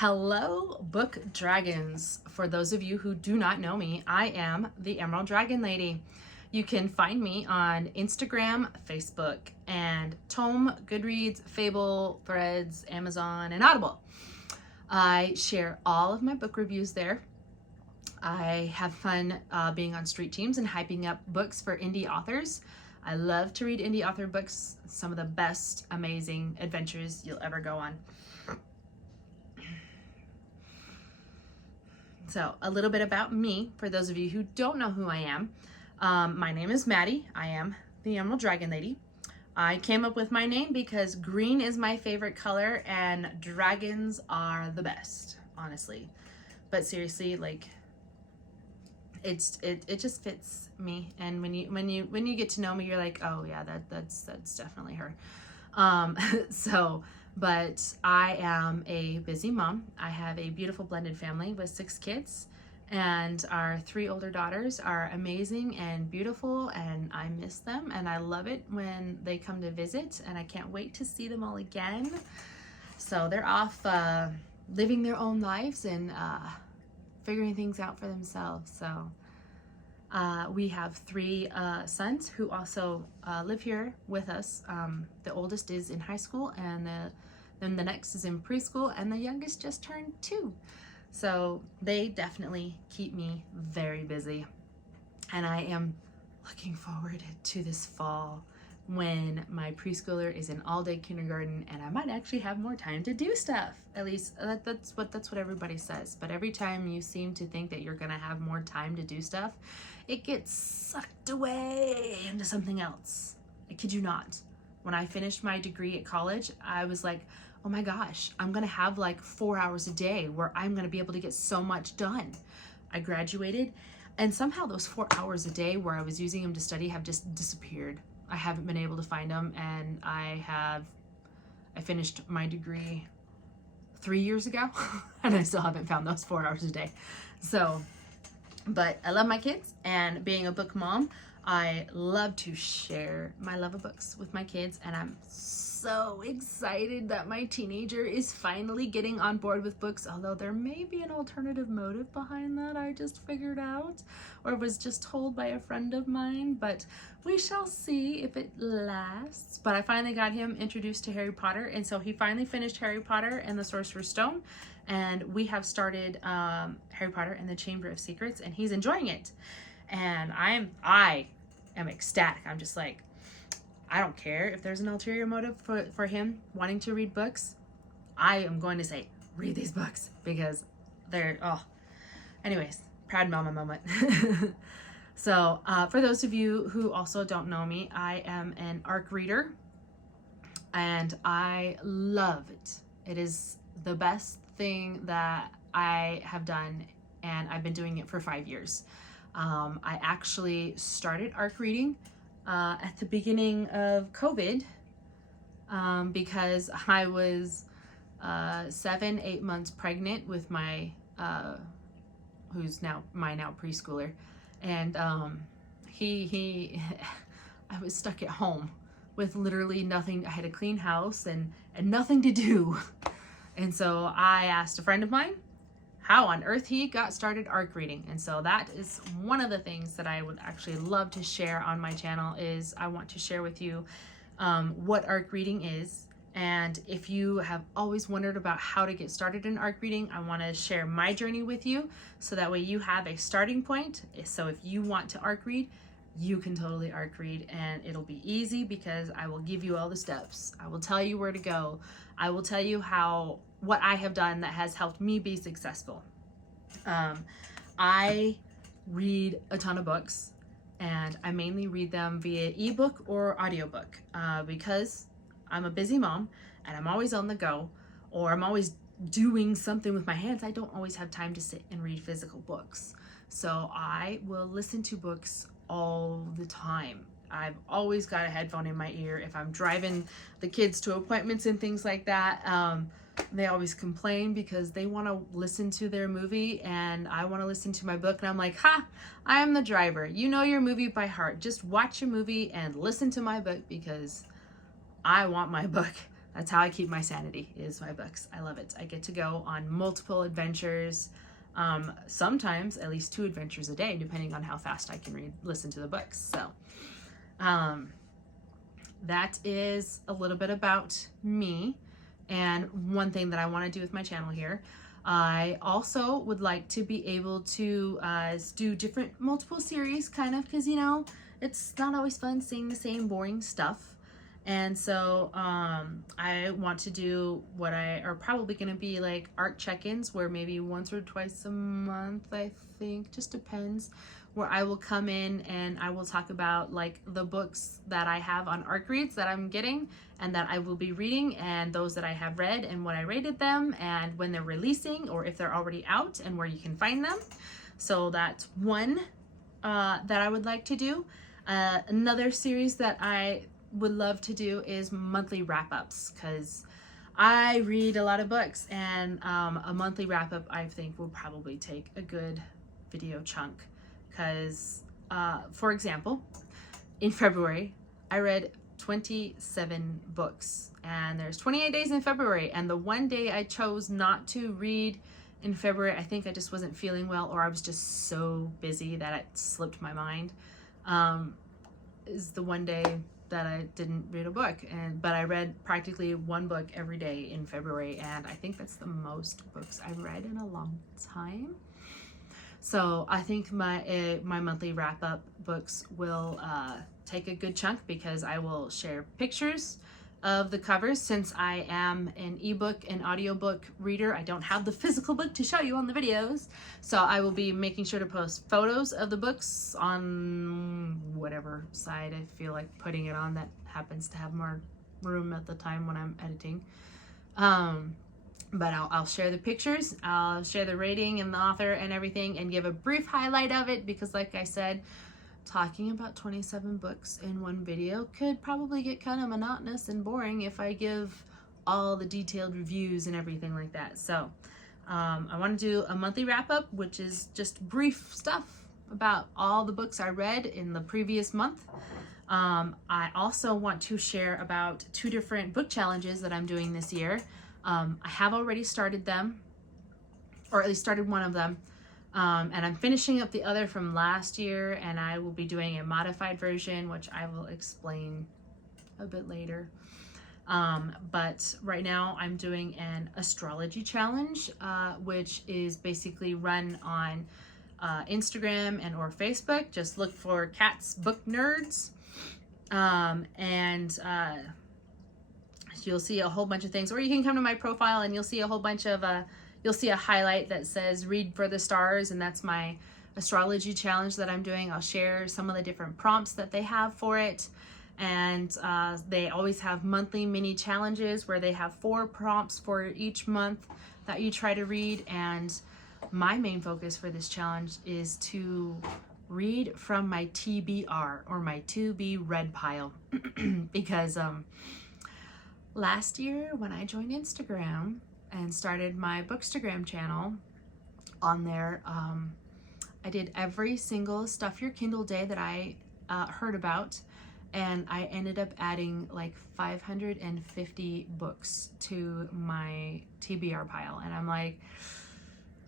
Hello, book dragons. For those of you who do not know me, I am the Emerald Dragon Lady. You can find me on Instagram, Facebook, and Tome, Goodreads, Fable, Threads, Amazon, and Audible. I share all of my book reviews there. I have fun being on street teams and hyping up books for indie authors. I love to read indie author books, some of the best, amazing adventures you'll ever go on. So a little bit about me, for those of you who don't know who I am. My name is Maddie. I am the Emerald Dragon Lady. I came up with my name because green is my favorite color and dragons are the best, honestly. But seriously, like, it just fits me. And when you get to know me, you're like, oh yeah, that's definitely her. But I am a busy mom. I have a beautiful blended family with 6 kids, and our 3 older daughters are amazing and beautiful, and I miss them, and I love it when they come to visit, and I can't wait to see them all again. So they're off living their own lives and figuring things out for themselves. So we have 3 sons who also live here with us. The oldest is in high school, and then the next is in preschool, and the youngest just turned 2. So they definitely keep me very busy. And I am looking forward to this fall when my preschooler is in all-day kindergarten and I might actually have more time to do stuff. At least that's what everybody says. But every time you seem to think that you're gonna have more time to do stuff, it gets sucked away into something else. I kid you not. When I finished my degree at college, I was like, oh my gosh, I'm gonna have like 4 hours a day where I'm gonna be able to get so much done. I graduated, and somehow those 4 hours a day where I was using them to study have just disappeared. I haven't been able to find them, and I finished my degree 3 years ago, and I still haven't found those 4 hours a day. So, but I love my kids, and being a book mom, I love to share my love of books with my kids, and I'm so excited that my teenager is finally getting on board with books, although there may be an alternative motive behind that I just figured out, or was just told by a friend of mine, but we shall see if it lasts. But I finally got him introduced to Harry Potter, and so he finally finished Harry Potter and the Sorcerer's Stone, and we have started Harry Potter and the Chamber of Secrets, and he's enjoying it. And I am ecstatic. I'm just like, I don't care if there's an ulterior motive for him wanting to read books. I am going to say, read these books, because they're, oh. Anyways, proud mama moment. So for those of you who also don't know me, I am an ARC reader, and I love it. It is the best thing that I have done, and I've been doing it for 5 years. I actually started ARC reading at the beginning of COVID because I was 7-8 months pregnant with my who's now my preschooler, and he I was stuck at home with literally nothing. I had a clean house and nothing to do, and so I asked a friend of mine how on earth he got started ARC reading. And so that is one of the things that I would actually love to share on my channel. Is I want to share with you what ARC reading is. And if you have always wondered about how to get started in ARC reading, I want to share my journey with you, so that way you have a starting point. So if you want to ARC read, you can totally ARC read, and it'll be easy because I will give you all the steps. I will tell you where to go. I will tell you what I have done that has helped me be successful. I read a ton of books, and I mainly read them via ebook or audiobook because I'm a busy mom and I'm always on the go, or I'm always doing something with my hands. I don't always have time to sit and read physical books. So I will listen to books all the time. I've always got a headphone in my ear. If I'm driving the kids to appointments and things like that, they always complain because they want to listen to their movie and I want to listen to my book, and I'm like, ha, I am the driver. You know your movie by heart. Just watch your movie and listen to my book, because I want my book. That's how I keep my sanity, is my books. I love it. I get to go on multiple adventures, sometimes at least 2 adventures a day, depending on how fast I can listen to the books. So that is a little bit about me and one thing that I want to do with my channel here. I also would like to be able to do different multiple series, kind of, because, you know, it's not always fun seeing the same boring stuff. And so I want to do what are probably going to be like art check-ins, where maybe once or twice a month, I think, just depends, where I will come in and I will talk about like the books that I have on ARC Reads that I'm getting and that I will be reading, and those that I have read and what I rated them, and when they're releasing or if they're already out and where you can find them. So that's one that I would like to do. Another series that I would love to do is monthly wrap-ups, because I read a lot of books, and a monthly wrap-up I think will probably take a good video chunk, because for example, in February I read 27 books, and there's 28 days in February, and the one day I chose not to read in February, I think I just wasn't feeling well, or I was just so busy that it slipped my mind, is the one day that I didn't read a book. But I read practically 1 book every day in February, and I think that's the most books I've read in a long time. So I think my monthly wrap-up books will take a good chunk, because I will share pictures of the covers. Since I am an ebook and audiobook reader, I don't have the physical book to show you on the videos, so I will be making sure to post photos of the books on whatever side I feel like putting it on that happens to have more room at the time when I'm editing. But I'll share the pictures, I'll share the rating and the author and everything, and give a brief highlight of it, because like I said, talking about 27 books in one video could probably get kind of monotonous and boring if I give all the detailed reviews and everything like that. So I want to do a monthly wrap-up, which is just brief stuff about all the books I read in the previous month. I also want to share about 2 different book challenges that I'm doing this year. I have already started them, or at least started one of them. And I'm finishing up the other from last year, and I will be doing a modified version, which I will explain a bit later. But right now I'm doing an astrology challenge, which is basically run on Instagram and or Facebook. Just look for Kat's Book Nerds. You'll see a whole bunch of things, or you can come to my profile and you'll see a whole bunch of you'll see a highlight that says read for the stars, and that's my astrology challenge that I'm doing. I'll share some of the different prompts that they have for it, and they always have monthly mini challenges where they have 4 prompts for each month that you try to read. And my main focus for this challenge is to read from my TBR, or my to be read pile, because last year when I joined Instagram and started my Bookstagram channel, on there I did every single Stuff Your Kindle day that I heard about, and I ended up adding like 550 books to my TBR pile, and I'm like,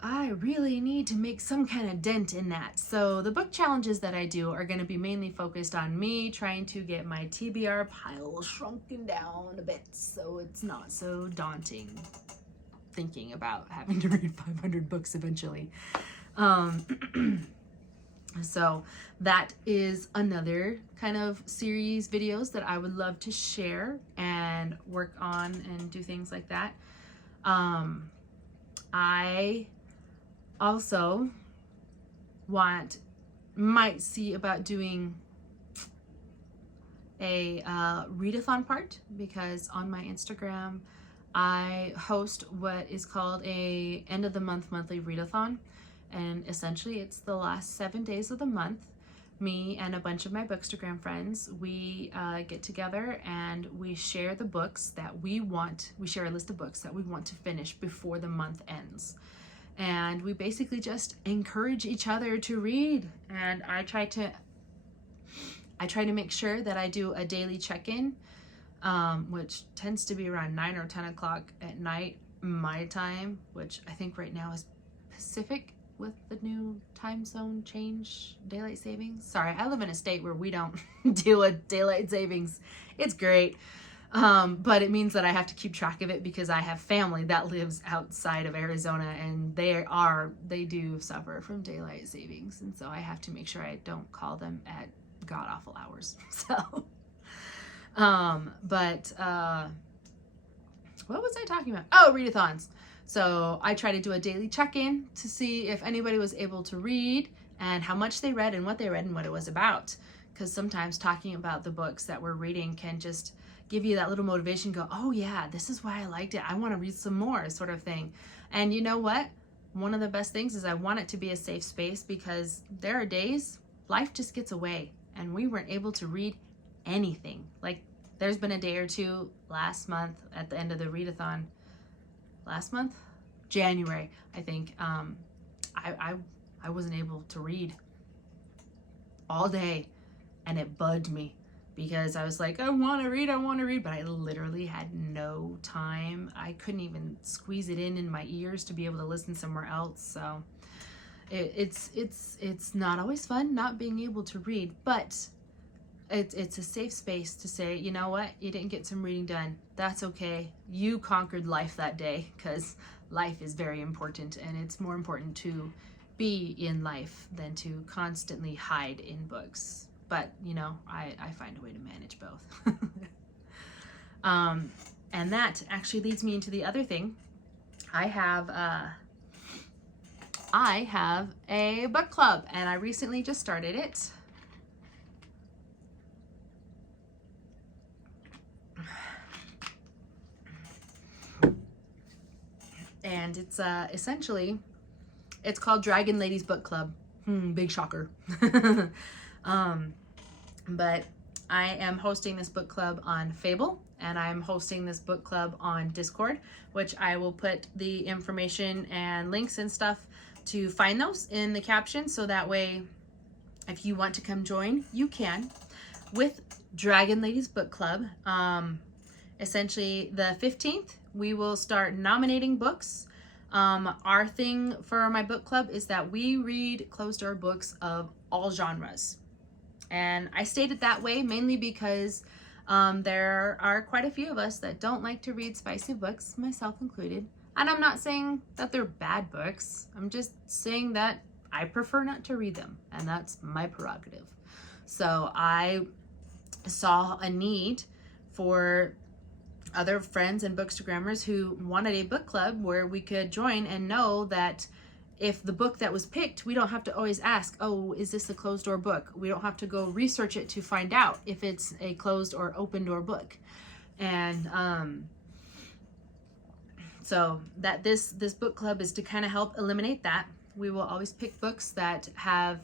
I really need to make some kind of dent in that. So the book challenges that I do are going to be mainly focused on me trying to get my TBR pile shrunken down a bit, so it's not so daunting thinking about having to read 500 books eventually. So that is another kind of series videos that I would love to share and work on and do things like that. I also might see about doing a readathon part, because on my Instagram I host what is called a end of the month monthly readathon, and essentially it's the last 7 days of the month. Me and a bunch of my Bookstagram friends, we get together and we share the books that we share a list of books that we want to finish before the month ends. And we basically just encourage each other to read. And I try to make sure that I do a daily check-in which tends to be around 9 or 10 o'clock at night, my time, which I think right now is Pacific with the new time zone change, daylight savings. Sorry, I live in a state where we don't deal with daylight savings. It's great. But it means that I have to keep track of it because I have family that lives outside of Arizona, and they do suffer from daylight savings. And so I have to make sure I don't call them at god awful hours. So, what was I talking about? Oh, readathons. So I try to do a daily check-in to see if anybody was able to read and how much they read and what it was about. Because sometimes talking about the books that we're reading can just give you that little motivation, go, oh yeah, this is why I liked it. I want to read some more, sort of thing. And you know what? One of the best things is I want it to be a safe space, because there are days life just gets away and we weren't able to read anything. Like, there's been a day or two last month at the end of the readathon, last month, January, I think, I wasn't able to read all day, and it bugged me because I was like, I want to read, but I literally had no time. I couldn't even squeeze it in my ears to be able to listen somewhere else. So it's not always fun not being able to read, but it's a safe space to say, you know what, you didn't get some reading done. That's okay. You conquered life that day, because life is very important, and it's more important to be in life than to constantly hide in books. But, you know, I find a way to manage both. And that actually leads me into the other thing. I have a book club, and I recently just started it. And it's essentially, it's called Dragonlady's Book Club. Big shocker. But I am hosting this book club on Fable, and I'm hosting this book club on Discord, which I will put the information and links and stuff to find those in the caption, so that way if you want to come join, you can. With Dragonlady's Book Club, essentially the 15th, we will start nominating books. Our thing for my book club is that we read closed-door books of all genres. And I state it that way mainly because there are quite a few of us that don't like to read spicy books, myself included. And I'm not saying that they're bad books. I'm just saying that I prefer not to read them, and that's my prerogative. So I saw a need for other friends and bookstagrammers who wanted a book club where we could join and know that if the book that was picked, we don't have to always ask, oh, is this a closed door book? We don't have to go research it to find out if it's a closed or open door book. And so that this book club is to kind of help eliminate that. We will always pick books that have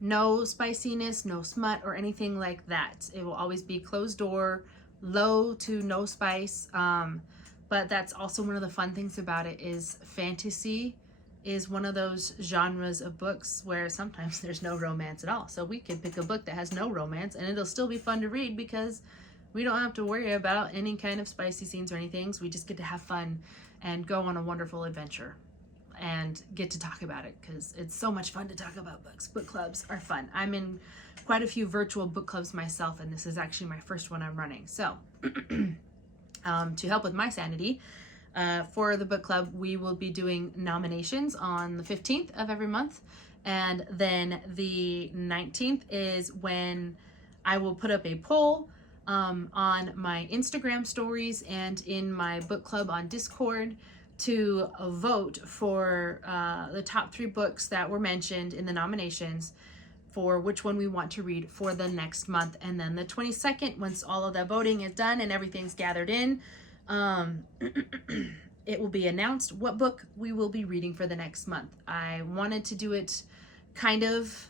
no spiciness, no smut, or anything like that. It will always be closed door, low to no spice. But that's also one of the fun things about it is fantasy is one of those genres of books where sometimes there's no romance at all. So we could pick a book that has no romance and it'll still be fun to read because we don't have to worry about any kind of spicy scenes or anything. So we just get to have fun and go on a wonderful adventure and get to talk about it because it's so much fun to talk about books. Book clubs are fun. I'm in quite a few virtual book clubs myself, and this is actually my first one I'm running. So to help with my sanity, for the book club, we will be doing nominations on the 15th of every month. And then the 19th is when I will put up a poll on my Instagram stories and in my book club on Discord to vote for the top 3 books that were mentioned in the nominations for which one we want to read for the next month. And then the 22nd, once all of that voting is done and everything's gathered in, it will be announced what book we will be reading for the next month. I wanted to do it kind of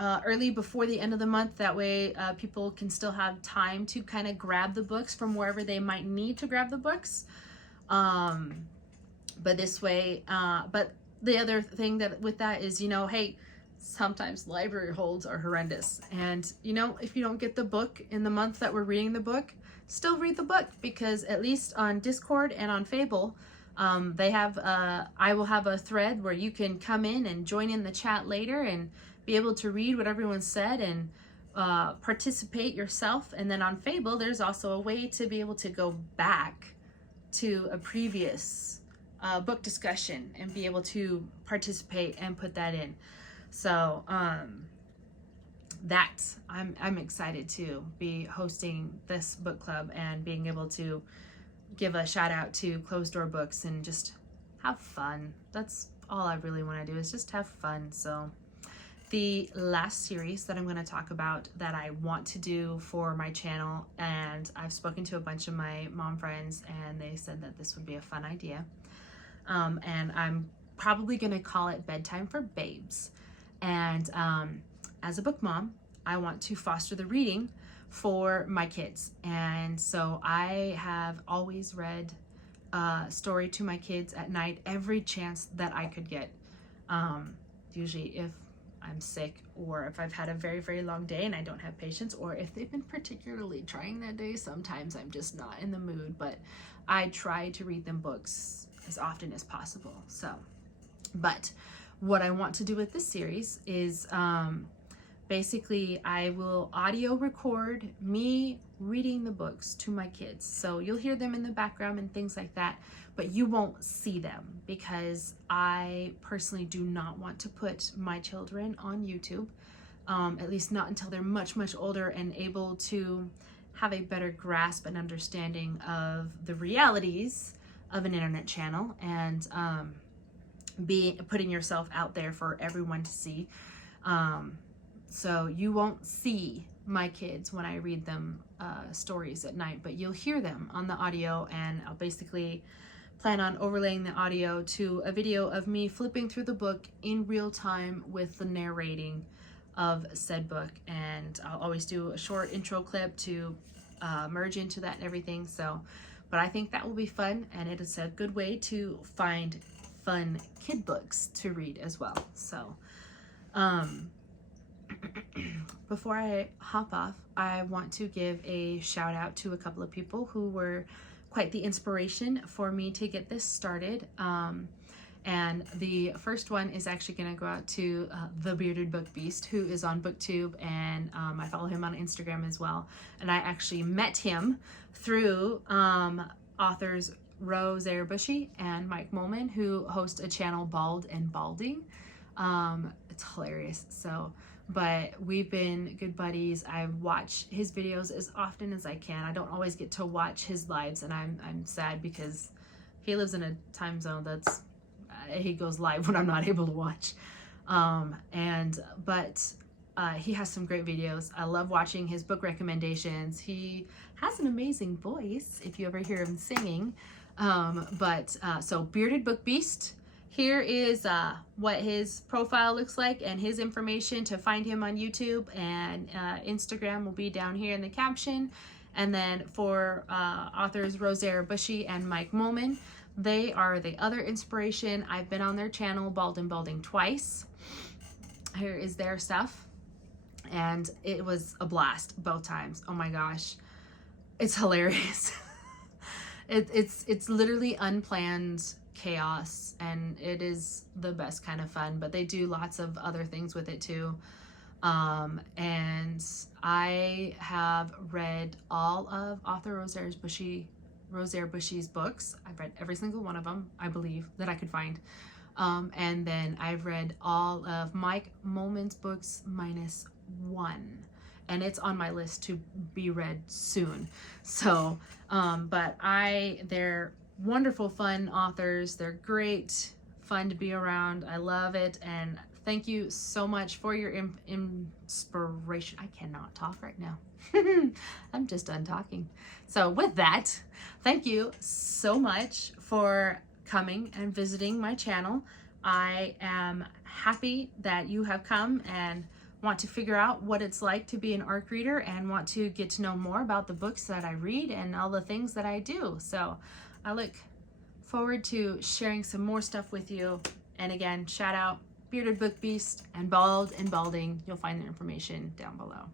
early before the end of the month. That way people can still have time to kind of grab the books from wherever they might need to grab the books. But this way, but the other thing that with that is, you know, hey, sometimes library holds are horrendous. And you know, if you don't get the book in the month that we're reading the book, still read the book, because at least on Discord and on Fable, they have I will have a thread where you can come in and join in the chat later and be able to read what everyone said and participate yourself. And then on Fable, there's also a way to be able to go back to a previous book discussion and be able to participate and put that in. So I'm excited to be hosting this book club and being able to give a shout out to Closed Door Books and just have fun. That's all I really want to do, is just have fun. So the last series that I'm going to talk about that I want to do for my channel, and I've spoken to a bunch of my mom friends and they said that this would be a fun idea, and I'm probably going to call it Bedtime for Babes. And as a book mom, I want to foster the reading for my kids. And so I have always read a story to my kids at night every chance that I could get. Usually if I'm sick, or if I've had a very, very long day and I don't have patience, or if they've been particularly trying that day. Sometimes I'm just not in the mood, but I try to read them books as often as possible. So, but what I want to do with this series is basically I will audio record me reading the books to my kids. So you'll hear them in the background and things like that, but you won't see them, because I personally do not want to put my children on YouTube, at least not until they're much, much older and able to have a better grasp and understanding of the realities of an internet channel, and putting yourself out there for everyone to see. So you won't see my kids when I read them stories at night, but you'll hear them on the audio, and I'll basically plan on overlaying the audio to a video of me flipping through the book in real time with the narrating of said book. And I'll always do a short intro clip to merge into that and everything. So, but I think that will be fun, and it is a good way to find fun kid books to read as well. So, before I hop off, I want to give a shout out to a couple of people who were quite the inspiration for me to get this started. And the first one is actually going to go out to the Bearded Book Beast, who is on BookTube, and I follow him on Instagram as well. And I actually met him through authors Rose Bushy and Mike Molman, who host a channel, Bald and Balding. It's hilarious. So, but we've been good buddies. I watch his videos as often as I can. I don't always get to watch his lives, and I'm sad because he lives in a time zone that's he goes live when I'm not able to watch. But he has some great videos. I love watching his book recommendations. He has an amazing voice if you ever hear him singing. So Bearded Book Beast. Here is what his profile looks like, and his information to find him on YouTube and Instagram will be down here in the caption. And then for authors Rosaire Bushy and Mike Molman, they are the other inspiration. I've been on their channel, Bald and Balding, twice. Here is their stuff, and it was a blast both times. Oh my gosh, it's hilarious. It's literally unplanned chaos, and it is the best kind of fun, but they do lots of other things with it too. And I have read all of author Rosaire Bushy's books. I've read every single one of them, I believe, that I could find. And then I've read all of Mike Molman's books minus one, and it's on my list to be read soon. So, but they're wonderful, fun authors. They're great, fun to be around. I love it, and thank you so much for your inspiration. I cannot talk right now. I'm just done talking. So with that, thank you so much for coming and visiting my channel. I am happy that you have come and want to figure out what it's like to be an ARC reader and want to get to know more about the books that I read and all the things that I do. So I look forward to sharing some more stuff with you. And again, shout out Bearded Book Beast, and Bald and Balding. You'll find their information down below.